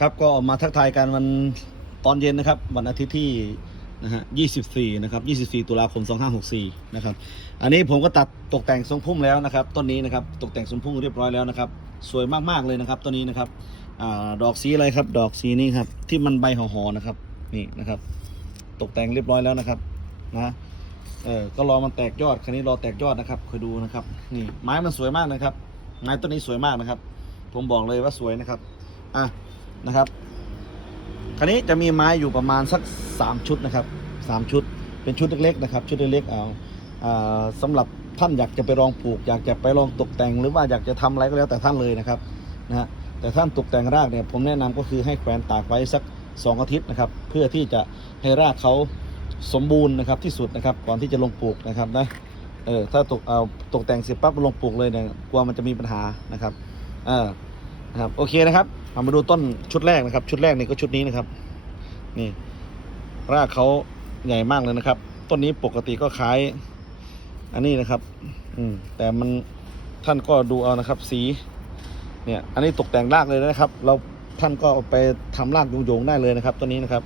ครับก็มาทักทายกันวันตอนเย็นนะครับ วันอาทิตย์ที่นะฮะ24 นะครับ 24 ตุลาคม 2564 นะครับ อันนี้ผมก็ตัดตกแต่งทรงพุ่มแล้วนะครับ ต้นนี้นะครับ ตกแต่งทรงพุ่มเรียบร้อยแล้วนะครับ สวยมากๆเลยนะครับต้นนี้นะครับอาดอกสีอะไรครับ ดอกสีนี้ครับ ที่มันใบห่อๆนะครับ นี่นะครับ ตกแต่งเรียบร้อยแล้วนะครับ นะเออก็รอมันแตกยอด คันนี้รอแตกยอดนะครับคอยดูนะครับ นี่ไม้มันสวยมากนะครับ ไม้ต้นนี้สวยมากนะครับ ผมบอกเลยว่าสวยนะครับ อะ นะครับคันนี้จะมีไม้อยู่ประมาณสักสามชุดนะครับสามชุดเป็นชุดเล็กๆนะครับ ชุดเล็กๆเอาอ่าสำหรับท่านอยากจะไปลองปลูก อยากจะไปลองตกแต่งหรือว่าอยากจะทำอะไรก็แล้วแต่ท่านเลยนะครับนะฮะแต่ท่านตกแต่งรากเนี่ยผมแนะนำก็คือให้แขวนตากไว้สักสองอาทิตย์นะครับ เพื่อที่จะให้รากเขาสมบูรณ์นะครับที่สุดนะครับก่อนที่จะลงปลูกนะครับนะเออถ้าตกเอาตกแต่งเสร็จปั๊บลงปลูกเลยเนี่ยกลัวมันจะมีปัญหานะครับเออนะครับโอเคนะครับ เอามาดูต้นชุดแรกนะครับ ชุดแรกนี่ก็ชุดนี้นะครับ นี่ รากเขาใหญ่มากเลยนะครับ ต้นนี้ปกติก็ขาย อันนี้นะครับ อืม แต่มันท่านก็ดูเอานะครับ สี เนี่ย อันนี้ตกแต่งรากเลยนะครับ เราท่านก็ไปทำรากโยงๆได้เลยนะครับต้นนี้นะครับ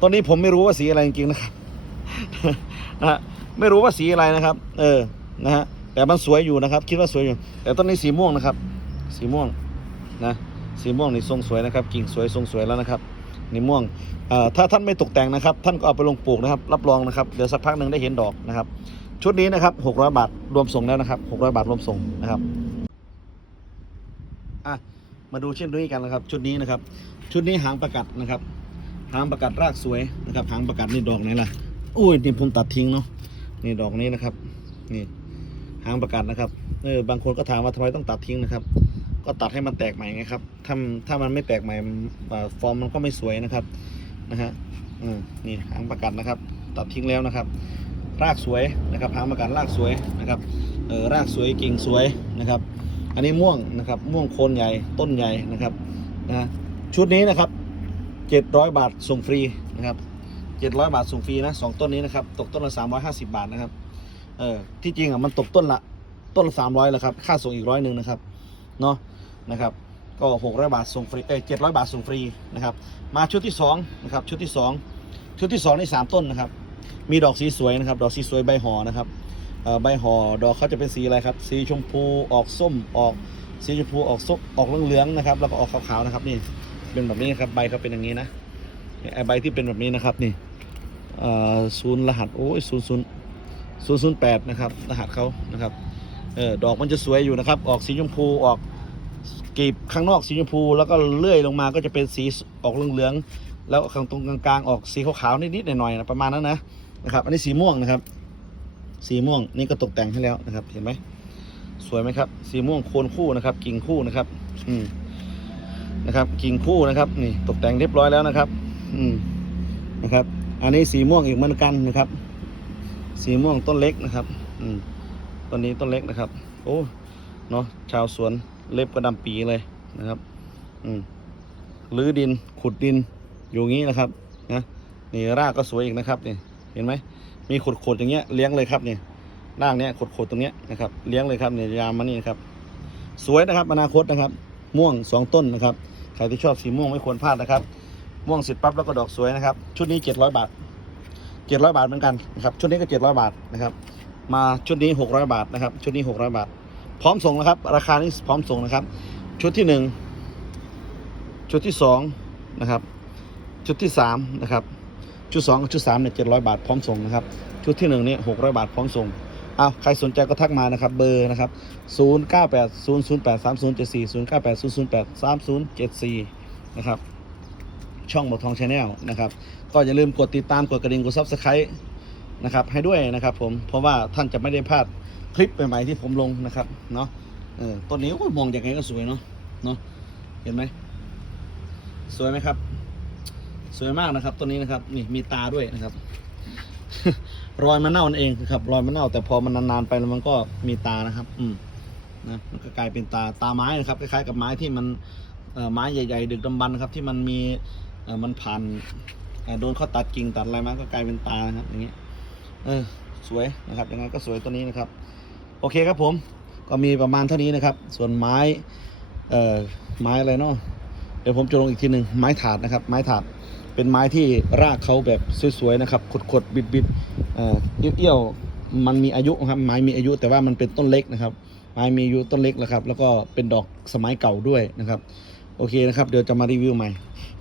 ต้นนี้ผมไม่รู้ว่าสีอะไรจริงๆนะครับนะฮะไม่รู้ว่าสีอะไรนะครับ เออ นะฮะแต่มันสวยอยู่นะครับ คิดว่าสวยอยู่ แต่ต้นนี้สีม่วงนะครับ สีม่วงนะ สีม่วงนี่ทรงสวยนะครับ กิ่งสวยทรงสวยแล้วนะครับนี่ม่วงถ้าท่านไม่ตกแต่งนะครับ ท่านก็เอาไปลงปลูกนะครับ รับรองนะครับเดี๋ยวสักพักหนึ่งได้เห็นดอกนะครับ ชุดนี้นะครับ600 บาทรวมส่งแล้วนะครับ600 บาทรวมส่งนะครับอะมาดูเช่นนี้กันนะครับ ชุดนี้นะครับ ชุดนี้หางประกัดนะครับ หางประกัดรากสวยนะครับ หางประกัดนี่ดอกไหนล่ะอุ้ยนี่ผมตัดทิ้งเนาะนี่ดอกนี้นะครับ นี่ หางประกัดนะครับเออบางคนก็ถามว่าทำไมต้องตัดทิ้งนะครับ ก็ตัดให้มันแตกใหม่ไงครับ ถ้าถ้ามันไม่แตกใหม่ฟอร์มมันก็ไม่สวยนะครับนะฮะอืมนี่หางประกันนะครับ ตัดทิ้งแล้วนะครับ รากสวยนะครับหางประกันรากสวยนะครับเออรากสวยกิ่งสวยนะครับ อันนี้ม่วงนะครับม่วงโคนใหญ่ต้นใหญ่นะครับนะชุดนี้นะครับเจ็ดร้อยบาทส่งฟรีนะครับเจ็ดร้อยบาทส่งฟรีนะสองต้นนี้นะครับตกต้นละสามร้อยห้าสิบาทนะครับเออที่จริงอะมันตกต้นละต้นละสามร้อยแล้วครับค่าส่งอีกร้อยหนึ่งนะครับ เนาะนะครับก็หกร้อยบาทส่งฟรีเอ้ยเจ็ดร้อยบาทส่งฟรีนะครับมาชุดที่สองนะครับชุดที่สองชุดที่สองนี่สามต้นนะครับ มีดอกสีสวยนะครับดอกสีสวยใบห่อนะครับใบหอดอกเขาจะเป็นสีอะไรครับ สีชมพูออกส้มออกสีชมพูออกส้มออกเหลืองๆนะครับแล้วก็ออกขาวๆนะครับนี่เป็นแบบนี้ครับใบเขาเป็นอย่างนี้นะไอใบที่เป็นแบบนี้นะครับนี่ศูนย์รหัสโอ้ยศูนย์ศูนย์ศูนย์ศูนย์แปดนะครับรหัสเขานะครับ เออดอกมันจะสวยอยู่นะครับ ออกสีชมพูออกกลีบข้างนอกสีชมพู แล้วก็เลื่อยลงมาก็จะเป็นสีออกเหลืองๆแล้วข้างตรงกลางๆออกสีขาวๆนิดๆหน่อยๆนะประมาณนั้นนะนะครับ อันนี้สีม่วงนะครับ สีม่วงนี่ก็ตกแต่งให้แล้วนะครับ เห็นไหมสวยไหมครับ สีม่วงโคนคู่นะครับ กิ่งคู่นะครับ อืมนะครับ กิ่งคู่นะครับ นี่ตกแต่งเรียบร้อยแล้วนะครับ อืมนะครับ อันนี้สีม่วงอีกเหมือนกันนะครับ สีม่วงต้นเล็กนะครับ อืม ต้นนี้ต้นเล็กนะครับ โอ้เนาะชาวสวนเล็บก็ดำปีเลยนะครับ อืมรื้อดินขุดดินอยู่งี้นะครับนะนี่รากก็สวยอีกนะครับนี่เห็นไหมมีขุดขดๆอย่างเงี้ยเลี้ยงเลยครับนี่รากเนี้ยขุดๆตรงเนี้ยนะครับเลี้ยงเลยครับเนี่ยยามมานี่นะครับ สวยนะครับอนาคตนะครับ ม่วงสองต้นนะครับใครที่ชอบสีม่วงไม่ควรพลาดนะครับ ม่วงเสร็จปั๊บแล้วก็ดอกสวยนะครับ ชุดนี้เจ็ดร้อยบาทเจ็ดร้อยบาทเหมือนกันนะครับชุดนี้ก็เจ็ดร้อยบาทนะครับ มาชุดนี้ 600 บาทนะครับ ชุดนี้ 600 บาท พร้อมส่งนะครับ ราคานี้พร้อมส่งนะครับ ชุดที่ 1 ชุดที่2นะครับ ชุดที่3นะครับ ชุด2กับชุด3เนี่ย700 บาท พร้อมส่งนะครับ ชุดที่1เนี่ย600 บาท พร้อมส่งเอาใครสนใจก็ทักมานะครับ เบอร์นะครับ 098 008 3074 098 008 3074 นะครับ ช่องหมดทองชาแนลนะครับ ก็อย่าลืมกดติดตาม กดกระดิ่ง กดซับสไครต์ นะครับ ให้ด้วยนะครับ ผมเพราะว่าท่านจะไม่ได้พลาดคลิปใหม่ๆที่ผมลงนะครับเนาะเออต้นนี้โอ้ยมองอย่างไงก็สวยเนาะเนาะเห็นไหมสวยไหมครับ สวยมากนะครับต้นนี้นะครับ นี่มีตาด้วยนะครับ รอยมันเน่านั่นเองนะครับ รอยมันเน่า แต่พอมันนานๆไปแล้วมันก็มีตานะครับ อืมนะมันก็กลายเป็นตาตาไม้นะครับคล้ายๆกับไม้ที่มันไม้ใหญ่ๆ ดึกดำบรรพ์นครับ ที่มันมีมันผ่านโดนเขาตัดกิ่งตัดอะไรมาก็กลายเป็นตานะครับอย่างนี้ย เออสวยนะครับยังไงก็สวยตัวนี้นะครับ โอเคครับผมก็มีประมาณเท่านี้นะครับ ส่วนไม้เอ่อไม้อะไรเนาะเดี๋ยวผมจะลงอีกทีหนึ่งไม้ถาดนะครับ ไม้ถาดเป็นไม้ที่รากเขาแบบสวยๆนะครับขดๆบิดๆเอ่อเอี้ยวๆมันมีอายุครับไม้มีอายุแต่ว่ามันเป็นต้นเล็กนะครับ ไม้มีอายุต้นเล็กแล้วครับ แล้วก็เป็นดอกสมัยเก่าด้วยนะครับโอเคนะครับเดี๋ยวจะมารีวิวใหม่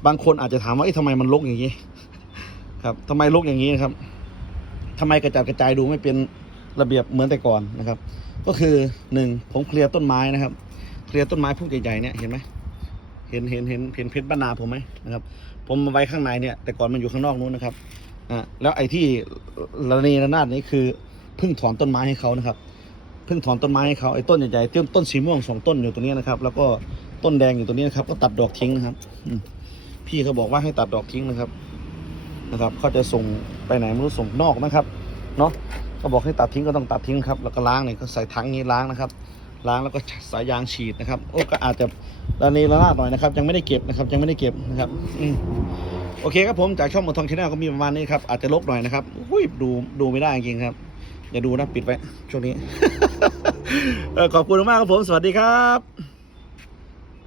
บางคนอาจจะถามว่าเอ๊ะทำไมมันรกอย่างนี้ ครับทำไมรกอย่างนี้นะครับ ทำไมกระจัดกระจายดูไม่เป็นระเบียบเหมือนแต่ก่อนนะครับ ก็คือหนึ่งผมเคลียร์ต้นไม้นะครับ เคลียร์ต้นไม้พวกใหญ่ๆเนี่ยเห็นไหมเห็นเห็นเห็นเห็นเพชรบ้านนาผมไหมนะครับ ผมมาไว้ข้างในเนี่ย แต่ก่อนมันอยู่ข้างนอกนู้นนะครับอ่าแล้วไอ้ที่ระเนระนาดนี้คือเพิ่งถอนต้นไม้ให้เขานะครับเพิ่งถอนต้นไม้ให้เขาไอ้ต้นใหญ่ๆต้นต้นสีม่วงสองต้นอยู่ตรงนี้นะครับ แล้วก็ต้นแดงอยู่ตรงนี้นะครับ ก็ตัดดอกทิ้งนะครับพี่เขาบอกว่าให้ตัดดอกทิ้งนะครับ นะครับเขาจะส่งไปไหนไม่รู้ส่งนอกนะครับเนาะเขาบอกให้ตัดทิ้งก็ต้องตัดทิ้งครับแล้วก็ล้างเนี่ยก็ใส่ถังนี้ล้างนะครับ ล้างแล้วก็สายยางฉีดนะครับโอ้ก็อาจจะระเนระนาดหน่อยนะครับ ยังไม่ได้เก็บนะครับ ยังไม่ได้เก็บนะครับอืมโอเคครับผมจากช่องมดทองชาแนลก็มีประมาณนี้ครับอาจจะลกหน่อยนะครับอุ้ยดูดูไม่ได้จริงๆครับอย่าดูนะปิดไว้ช่วงนี้ขอบคุณมากครับผมสวัสดีครับ